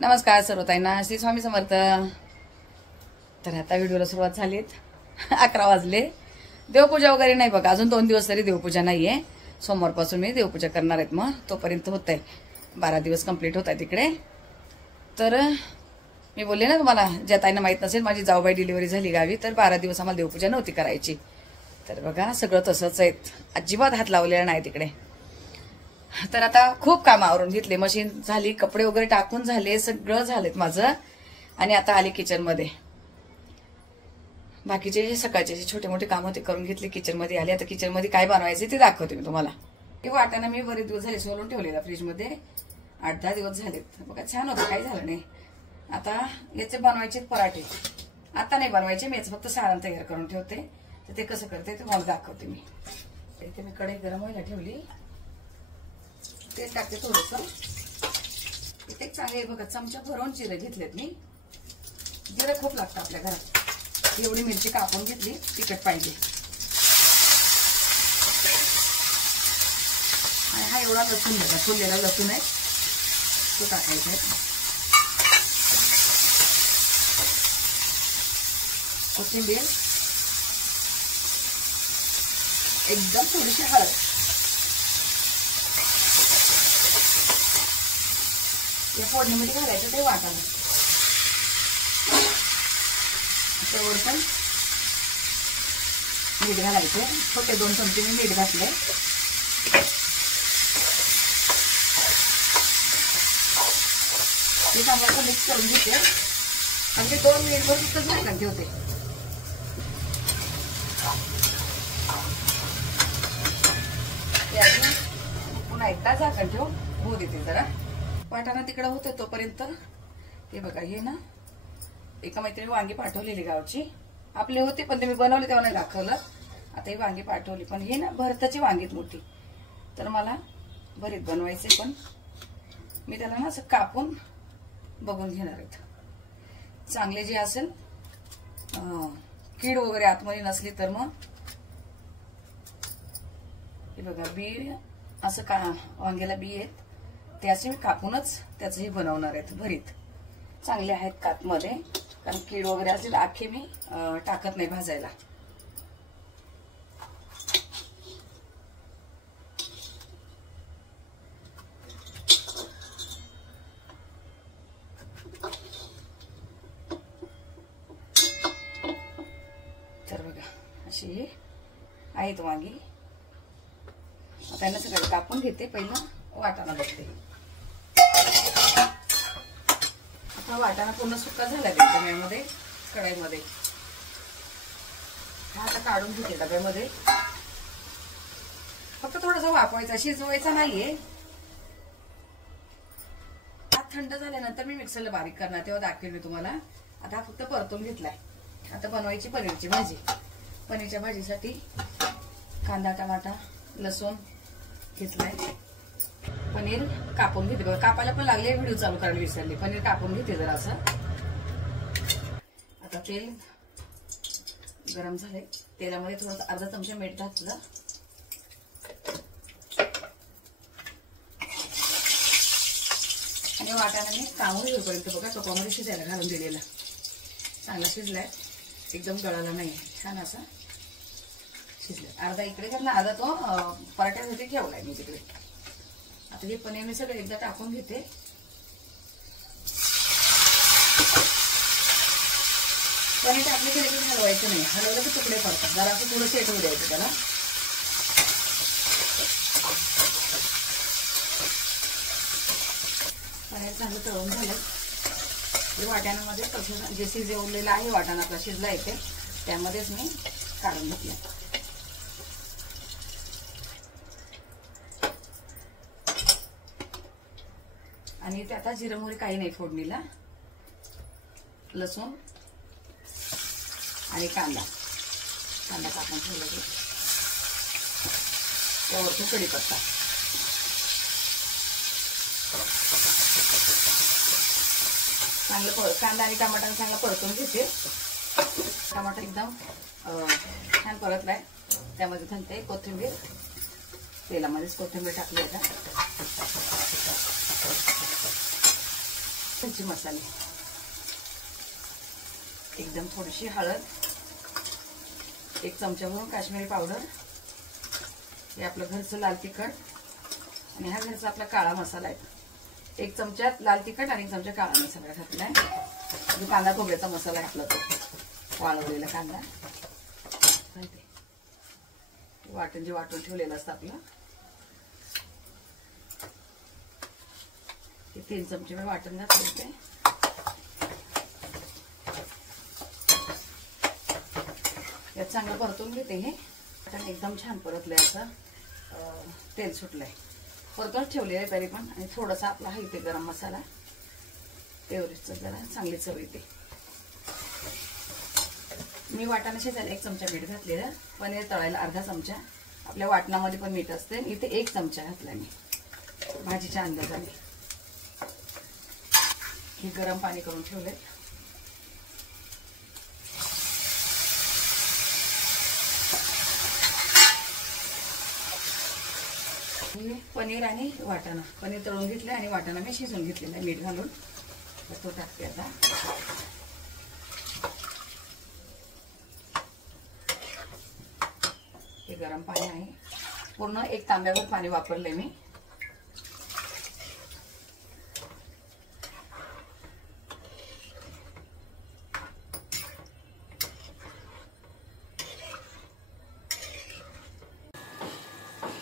नमस्कार सर्वताईंना, श्री स्वामी समर्थ। तर आता व्हिडिओला सुरुवात झालीत। 11 वाजले। देवपूजा वगैरे नाही बघा, अजून 2 दिवस तरी देवपूजा नाहीये। सोमवारपासून मी देवपूजा करणार आहेत, मग तोपर्यंत होतंय 12 दिवस कंप्लीट होत आहेत तिकडे। तर मी बोलले ना तुम्हाला, ज्या ताईंना माहित नसेल, माझी जाऊबाई डिलिव्हरी झाली गावी, तर 12 दिवस आम्हाला देवपूजा नव्हती करायची। तर बघा सगळं तसंच आहे, अजिबात हात लावलेला नाही तिकडे। तर आता खूप काम आवरून घेतले, मशीन झाली, कपडे वगैरे टाकून झाले, सगळं झालेत माझं। आणि आता आले किचन मध्ये। बाकीचे सकाळचे छोटे मोठे काम होते करून घेतले, किचन मध्ये आले। आता किचन मध्ये काय बनवायचे ते दाखवते मी तुम्हाला। हे वाटाणा मी बरेच दिवस झाले सोलून ठेवलेला फ्रीज मध्ये, 8-10 दिवस झालेत बघा, छान होतं, काही झालं नाही। आता याचे बनवायचे पराठे, आता नाही बनवायचे, मी याचं फक्त सारण तयार करून ठेवते। तर ते कसं करते ते तुम्हाला दाखवते मी। इथे मी कढई गरम व्हायला ठेवली, तेल टाकते थोडंसं। इथे चांगले बघा चमचा भरून जिरे घेतलेत मी, जिरे खूप लागतं आपल्या घरात। एवढी मिरची कापून घेतली, तिखट पाहिजे। आणि हा एवढा लसूण बघा, सोललेला लसूण आहे, तो टाकायचा आहे। कोथिंबीर, एकदम थोडीशी हळद, या फोडणीमध्ये घालायचं ते वाटाणा। त्यावर पण मीठ घालायचं, छोटे 2 चमचे मी मीठ घातले। हे चांगलं मिक्स करून घेते आणि ते 2 मिनिटभर फक्त झाकण ठेवते। पुन्हा एकदा झाकण ठेवून होऊ देते जरा। वाटाणा तिकडे होते तोपर्यंत हे बघा, हे ना एका मैत्रिणी वांगी पाठवलेली गावची, आपले होते पण ते मी बनवले तेव्हा नाही दाखवलं। आता ही वांगी पाठवली, पण हे ना भरताची वांगीत मोठी, तर मला भरीत बनवायचे, पण मी त्याला ना असं कापून बघून घेणार आहेत। चांगले जे असेल, कीड वगैरे आतमध्ये नसली तर मग हे बघा, बी असं का वांग्याला बी आहेत, त्याचे मी कापूनच त्याचं हे बनवणार आहेत भरीत। चांगले आहेत कातमध्ये, कारण कीड वगैरे असेल, आखे मी टाकत नाही भाजायला। तर बघा अशी आहेत वांगी। आता यांना सगळं कापून घेते, पहिलं वाटाणा बघते। आता वाटाणा पूर्ण सुका झाला डब्यामध्ये, कढईमध्ये। हा आता काढून घेते डब्यामध्ये, फक्त थोडासा वाफवायचा, शिजवायचा नाहीये। हा थंड झाल्यानंतर मी मिक्सरला बारीक करणार, तेव्हा दाखवेल मी तुम्हाला। आता हा फक्त परतून घेतलाय। आता बनवायची पनीरची भाजी। पनीरच्या भाजीसाठी कांदा, टमाटा, लसूण घेतलाय। पनीर कापून घेते बघा, कापायला पण लागले, व्हिडिओ चालू करायला विसरले। पनीर कापून घेते जरा असं। आता तेल गरम झाले, तेलामध्ये थोडंसं अर्धा चमचा मीठ घातलं। आणि वाटाणा मी कामून येऊपर्यंत बघा टोपामध्ये शिजायला घालून दिलेला, चांगला शिजलाय, एकदम गळाला नाही, छान असा शिजलाय। अर्धा इकडे घातला, अर्धा तो पराठ्यासाठी ठेवलाय मी तिकडे। आता हे पनीर मी सगळं एकदा टाकून घेते। पनीर टाकले की लगेच हलवायचं नाही, हलवलं की तुकडे पडतात, जरा असं थोडं सेट होऊ द्यायचं त्याला। पनीर चांगलं तळून झालं, हे वाटाण्यामध्ये तसं जे शिजवलेलं आहे, वाटाणा आपला शिजला येते त्यामध्येच मी काढून घेतलं। आणि ते आता जिरं मोहरी काही नाही फोडणीला, लसूण आणि कांदा टाकून ठेवलं, त्यावरती कढीपत्ता। चांगलं कांदा आणि टमाटा चांगला परतून घेते। टमाटा एकदम छान परतलाय, त्यामध्ये घालते कोथिंबीर, तेलामध्येच कोथिंबीर टाकली आता। मिरची मसाले, एकदम थोडीशी हळद, 1 चमचा भरून काश्मीरी पावडर, हे आपलं घरचं लाल तिखट, आणि हा घरचा आपला काळा मसाला आहे. 1 चमचा लाल तिखट आणि 1 चमचा काळा मसाला घातलाय. कांदा खोबऱ्याचा मसाला आहे आपला, तो वाळवलेला कांदा, वाटण जे वाटून ठेवलेलं असतं आपलं, ते 3 चमचे मी वाटण घातले होते. यात चांगलं परतून घेते. हे वाटण एकदम छान परतलंय, असं तेल सुटलंय. परतूनच ठेवले आहे तरी पण. आणि थोडासा आपला हा इथे गरम मसाला, एव्हरेस्टचा जरा चांगली चव येते. मी वाटाणा शिजायला 1 चमचा मीठ घातलेलं, पनीर तळायला अर्धा चमचा, आपल्या वाटणामध्ये पण मीठ असते, इथे 1 चमचा घातला मी भाजीच्या अंदाजाने. हे गरम पाणी करून ठेवले. पनीर आणि वाटाणा, पनीर तळून घेतलं आणि वाटाणा मी शिजवून घेतलेला आहे मीठ घालून. तो टाकते आता. हे गरम पाणी आहे, पूर्ण 1 तांब्यावर पाणी वापरले मी.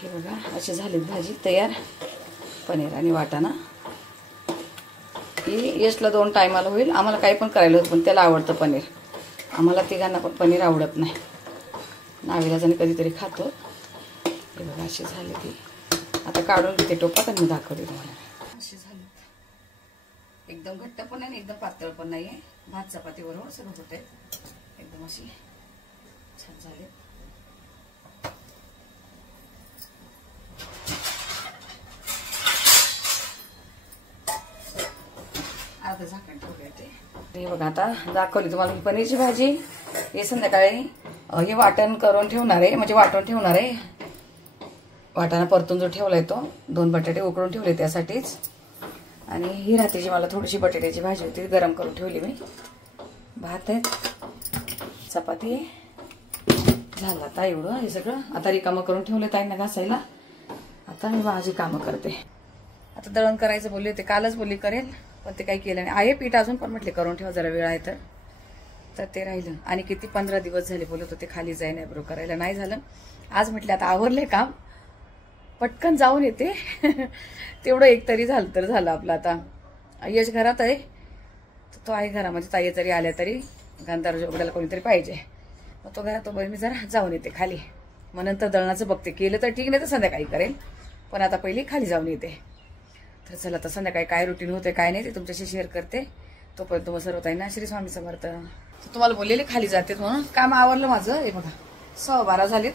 हे बघा अशी झाली भाजी तयार, पनीर आणि वाटाणा. ही यशला 2 टायमाला होईल. आम्हाला काही पण करायला होतं, पण त्याला आवडतं पनीर. आम्हाला तिघांना पण पनीर आवडत नाही, नाविलाजाने कधीतरी खातो. हे बघा अशी झाली ती. आता काढून घेते टोपात आणि मी दाखवते तुम्हाला. अशी झाली, एकदम घट्ट पण नाही एकदम पातळ पण नाही आहे. भात चपाती बरोबर सगळं होते, एकदम अशी छान झाली. अर्ध झाकण ठेवले ते. हे बघा आता दाखवली तुम्हाला पनीरची भाजी. हे संध्याकाळी हे वाटण करून ठेवणार आहे, म्हणजे वाटून ठेवणार आहे. वाटाणा परतून जो ठेवलाय तो, 2 बटाटे उकळून ठेवले त्यासाठीच. आणि ही रात्रीची मला थोडीशी बटाट्याची भाजी होती, गरम करून ठेवली मी. भात आहे, चपाती आहे, झालं आता एवढं. हे सगळं आता रिकामं करून ठेवलं ताईंना घासायला. आता मी माझी कामं करते. आता दळण करायचं बोलले होते, कालच बोलली करेल, पण ते काही केलं नाही. आहे पीठ अजून, पण म्हटले करून ठेवा जरा वेळ आहे तर ते राहिलं. आणि किती 15 दिवस झाले बोलत होते खाली जाईन आयब्रो करायला, नाही झालं. आज म्हटले आता आवरले काम, पटकन जाऊन येते. तेवढं एक तरी झालं तर झालं आपलं. आता यश घरात आहे, तो आहे घरामध्ये. ताई जरी आल्या तरी गांधार उघडायला कोणीतरी पाहिजे. मग तो घरात, तो मी जरा जाऊन येते खाली. मग नंतर दळणाचं बघते, केलं तर ठीक, नाही तर संध्याकाळी करेल. पण आता पहिली खाली जाऊन येते. तर चला आता संध्याकाळी काय रुटीन होते काय नाही ते तुमच्याशी शेअर करते. तोपर्यंत मग सर्व ताईंना श्री स्वामी समर्थ. तुम्हाला बोललेले खाली जाते म्हणून. काम आवरलं माझं. हे बघा 12:15 झालेत,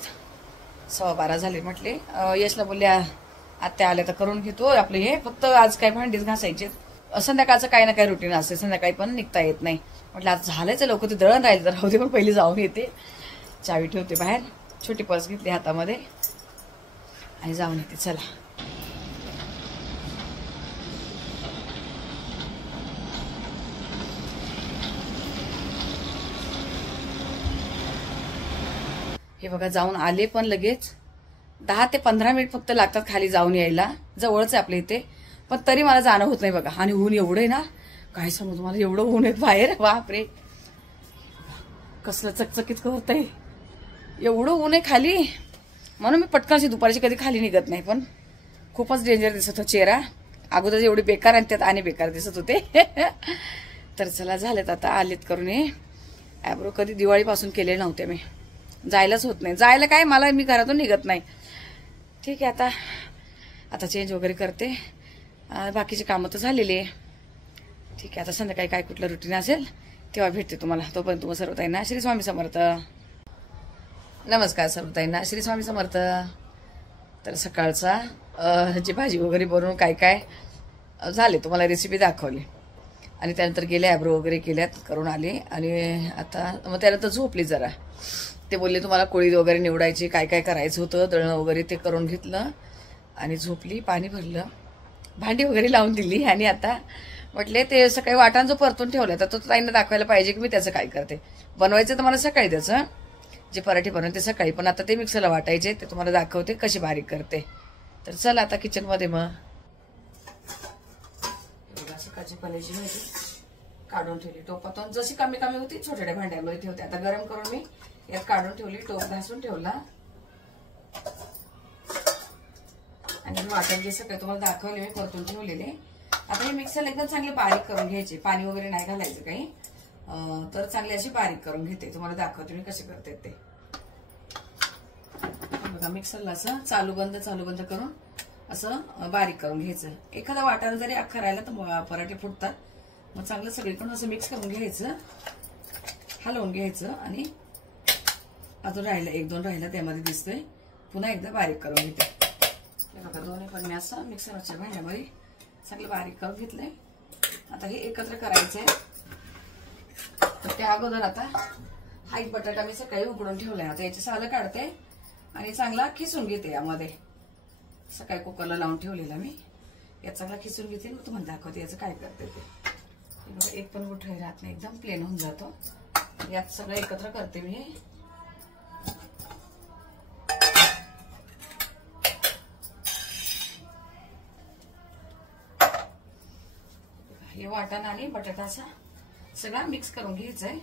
12:15 झाले. म्हटले यशला बोलले आत्या आल्या तर करून घेतो आपलं. हे फक्त आज काय भांडीच घासायचे. संध्याकाळचं काही ना काही रुटीन असते, संध्याकाळी पण निघता येत नाही. म्हटलं आज झालंच लवकर, ते दळण राहिले तर राहू दे, पण पहिली जाऊन येते. चावी ठेवते बाहेर, छोटी पर्स घेतली हातामध्ये आणि जाऊन येते. चला हे बघा जाऊन आले, पण लगेच 10 ते 15 मिनिट फक्त लागतात खाली जाऊन यायला. जवळच आहे आपल्या इथे, पण तरी मला जाणं होत नाही बघा. आणि ऊन एवढं आहे ना, काय सांगू तुम्हाला, एवढं ऊन आहे बाहेर. बापरे, कसलं चकचकीत करतंय, एवढं ऊन आहे खाली. म्हणून मी पटकनशी दुपारची कधी खाली निघत नाही. पण खूपच डेंजर दिसत होता चेहरा. अगोदर एवढी बेकार आणि त्यात आणि बेकार दिसत होते. तर चला झालेत आता, आलेत करून. हे ॲब्रो कधी दिवाळीपासून केले नव्हते मी. जायलाच होत नाही. जायला काय, मला मी घरातून निघत नाही. ठीक आहे आता चेंज वगैरे करते. बाकीचे कामं तर झालेली आहे. ठीक आहे, आता संध्याकाळी काय कुठलं रुटीन असेल तेव्हा भेटते तुम्हाला. तोपर्यंत तुम्हाला सर्व ताईंना श्री स्वामी समर्थ. नमस्कार सर्व ताईंना श्री स्वामी समर्थ. तर सकाळचा जी भाजी वगैरे बनवून काय काय झाले तुम्हाला रेसिपी दाखवली. आणि त्यानंतर गेले ॲब्रो वगैरे केल्यात, करून आले. आणि आता मग त्यानंतर झोपली जरा. ते बोलले तुम्हाला कोळी वगैरे निवडायची, काय काय करायचं होतं, दळणं वगैरे ते करून घेतलं आणि झोपली. पाणी भरलं, भांडी वगैरे लावून दिली. आणि आता म्हटले ते सकाळी वाटाण जो परतून ठेवला तर तो ताईंना दाखवायला पाहिजे की मी त्याचं काय करते. बनवायचं तर मला सकाळी त्याचं जे पराठे बनवते सकाळी, पण आता ते मिक्सरला वाटायचे ते तुम्हाला दाखवते कशी बारीक करते. तर चल आता किचन मध्ये. मग सकाळची पनीरची भाजी काढून ठेवली टोपातून, जशी कमी कमी होती छोट्या भांड्यामध्ये ठेवते. आता गरम करून मी यात काढून ठेवली, टोप घासून ठेवला. आणि वाटण जे सकाळी तुम्हाला दाखवले मी परतून ठेवलेले. आता हे मिक्सरला एकदम चांगले बारीक करून घ्यायचे, पाणी वगैरे नाही घालायचं काही. तर चांगली अशी बारीक करून घेते, तुम्हाला दाखवते मी कसे करते ते. बघा मिक्सरला असं चालू बंद करून असं बारीक करून घ्यायचं. एखादा वाटाणा जरी अख्खा राहिला तर पराठे फुटतात. मग चांगलं सगळीकडून असं मिक्स करून घ्यायचं, हलवून घ्यायचं. आणि अजून राहिलं 1-2 राहिलं त्यामध्ये दिसतंय, पुन्हा एकदा बारीक करून घेते. बघा दोन्ही पण मी असं मिक्सरच्या भांड्यामध्ये चांगलं बारीक करून घेतलंय. आता हे एकत्र करायचंय. तर त्या अगोदर आता हा एक बटाटा मी सकाळी उकडून ठेवलाय. आता याची सालं काढते आणि चांगला खिसून घेते. यामध्ये सकाळी कुकरला लावून ठेवलेला मी, यात चांगला खिसून घेते. मग तुम्हाला दाखवते याचं काय करते ते. बघा एक पण गुठळी राहत नाही, एकदम प्लेन होऊन जातो. यात सगळं एकत्र करते मी. हे वाटाणा आणि बटाटा असा सगळा मिक्स करून घ्यायचंय.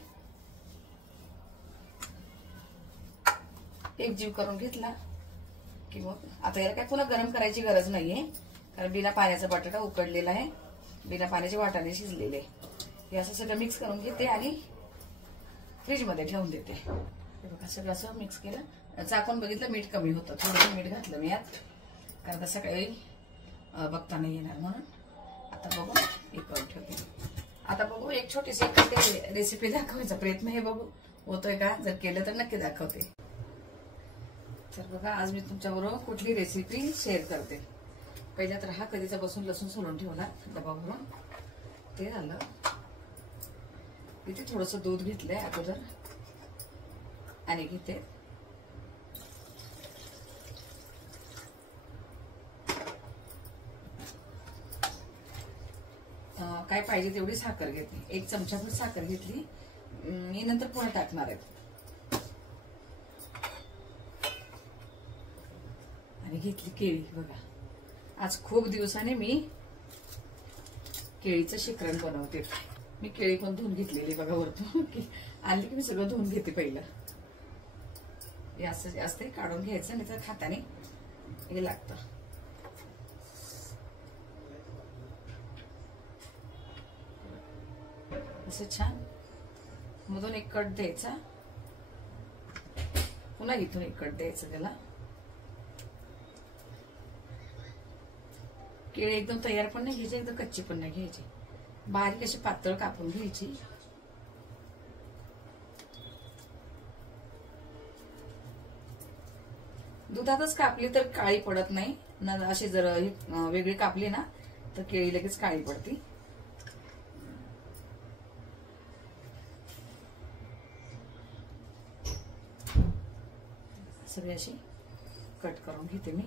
एक जीव करून घेतला की मग आता याला काय पुन्हा गरम करायची गरज नाहीये, कारण बिना पाण्याचा बटाटा उकडलेला आहे, बिना पाण्याचे वाटाणे शिजलेले. हे असं सगळं मिक्स करून घेते आणि फ्रीज मध्ये ठेवून देते. हे बघा सगळं असं मिक्स केलं. चाकून बघितलं मीठ कमी होतं, थोडंसं मीठ घातलं मी यात, कारण सकाळी बघता नाही येणार म्हणून. आता बघू एक करून ठेवते. आता बघू एक छोटीशी रेसिपी दाखवायचा प्रयत्न हे बघू होतोय का. जर केलं तर नक्की दाखवते. तर बघा आज मी तुमच्याबरोबर कुठली रेसिपी शेअर करते. पहिल्या तर हा कधीचा बसून लसूण सोलून ठेवला डबा भरून, ते झालं. इथे थोडस दूध घेतलंय अगोदर आणि घेते काय पाहिजे तेवढी साखर घेतली. 1 चमचाभर साखर घेतली मी, नंतर पुन्हा टाकणार आहे. आणि घेतली केळी. बघा आज खूप दिवसाने मी केळीचं शिकरण बनवते. मी केळी पण धुवून घेतलेली बघा वरतून. आणली की मी सगळं धुवून घेते पहिलं. हे असं असते, काढून घ्यायचं नाही तर खाताने हे लागतं. असं छान मधून एक कट द्यायचा, पुन्हा इथून एक कट द्यायचं त्याला. केळी एकदम तयार पण नाही घ्यायची, एकदम कच्ची पण नाही घ्यायची, बारीक अशी पातळ कापून घ्यायची. दुधातच कापली तर काळी पडत नाही ना, अशी जर वेगळी कापली ना तर केळी लगेच काळी पडती. सगळी अशी कट करून घेते मी.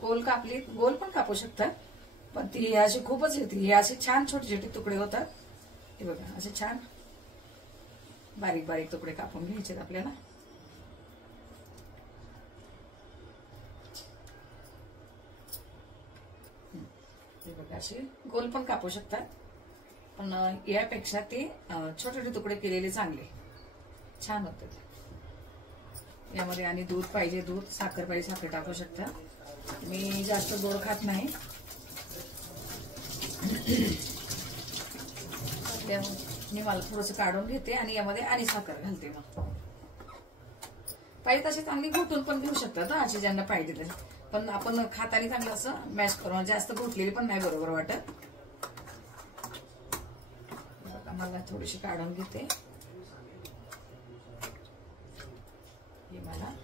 गोल कापली, गोल पण कापू शकतात, पण ती अशी खूपच येते. हे असे छान छोटे छोटे तुकडे होतात. हे बघा असे छान बारीक बारीक तुकडे कापून घ्यायचे आपल्याला. हे बघा असे गोल पण कापू शकतात, पण यापेक्षा ते छोटे छोटे तुकडे केलेले चांगले छान होतात. यामध्ये आणि दूध पाहिजे दूध, साखर पाहिजे साखर टाकू शकता. मी जास्त गोड खात नाही, मी मला थोडस काढून घेते आणि यामध्ये आणि साखर घालते. मग पाहिजे तसे चांगली घोटून पण घेऊ शकतात असे ज्यांना पाहिजे तसे, पण आपण खाताना चांगलं असं मॅश करून, जास्त घोटलेली पण नाही बरोबर वाटत. मला थोडीशी काढून घेते. हे मला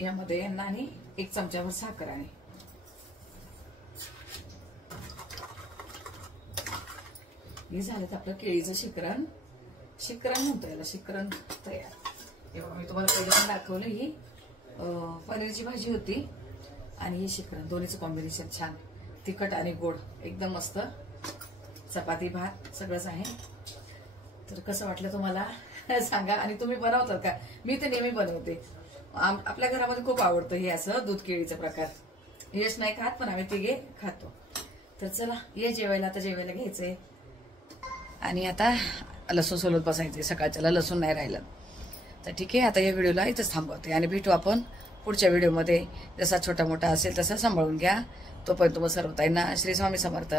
यामध्ये यांना आणि 1 चमचाभर साखर आणि हे झालं आपलं केळीचं शिकरण. शिकरण म्हणतो याला, शिकरण तयार. हे बघा, मी तुम्हाला पहिले पण दाखवलं. ही पनीरची भाजी होती आणि हे शिकरण, दोन्हीचं कॉम्बिनेशन छान, तिखट आणि गोड, एकदम मस्त. चपाती भात सगळंच आहे. तर कसं वाटलं तुम्हाला सांगा. आणि तुम्ही बनवतात का? मी तर नेहमी बनवते. आपल्या घरामध्ये खूप आवडतं हे असं दूध केळीचा प्रकार. यश नाही खात, पण आम्ही तिघे खातो. तर चला ये जेवायला. आता जेवायला घ्यायचंय आणि आता लसूण सोलत बसायचे. सकाळच्याला लसूण नाही राहिलं. तर ठीक आहे, आता या व्हिडिओला इथंच थांबवते आणि भेटू आपण पुढच्या व्हिडिओमध्ये. जसा छोटा मोठा असेल तसा सांभाळून घ्या. तोपर्यंत मग सर्व ताईंना श्री स्वामी समर्थ.